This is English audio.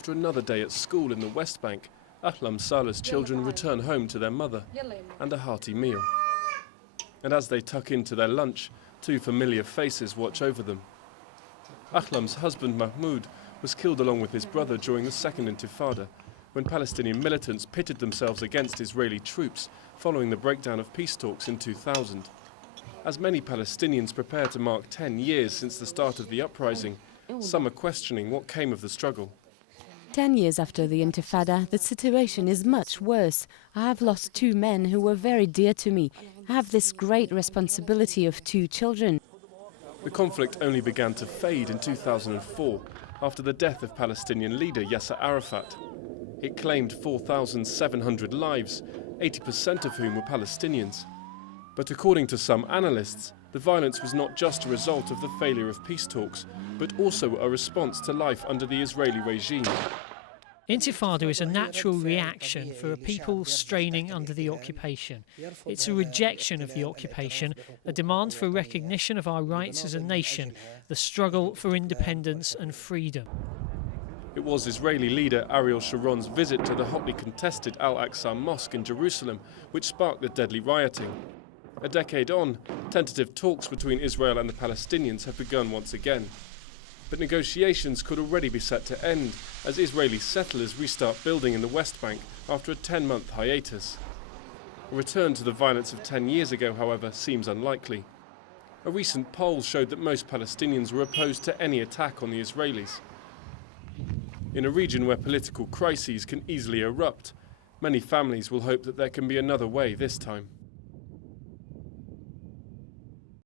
after another day at school in the West Bank, AHLLAM Sallah's children return home to their mother and a hearty meal. And as they tuck into their lunch, two familiar faces watch over them. AHLLAM's husband Mahmoud was killed along with his brother during the Second Intifada, when Palestinian militants pitted themselves against Israeli troops following the breakdown of peace talks in 2000. As many Palestinians prepare to mark 10 years since the start of the uprising, some are questioning what came of the struggle. 10 years after the Intifada, the situation is much worse. I have lost two men who were very dear to me. I have this great responsibility of two children. The conflict only began to fade in 2004 after the death of Palestinian leader Yasser Arafat. It claimed 4,700 lives, 80% of whom were Palestinians. But according to some analysts, the violence was not just a result of the failure of peace talks, but also a response to life under the Israeli regime. Intifada is a natural reaction for a people straining under the occupation. It's a rejection of the occupation, a demand for recognition of our rights as a nation, the struggle for independence and freedom. It was Israeli leader Ariel Sharon's visit to the hotly contested Al-Aqsa Mosque in Jerusalem which sparked the deadly rioting. A decade on, tentative talks between Israel and the Palestinians have begun once again. But negotiations could already be set to end as Israeli settlers restart building in the West Bank after a 10-month hiatus. A return to the violence of 10 years ago, however, seems unlikely. A recent poll showed that most Palestinians were opposed to any attack on the Israelis. In a region where political crises can easily erupt, many families will hope that there can be another way this time.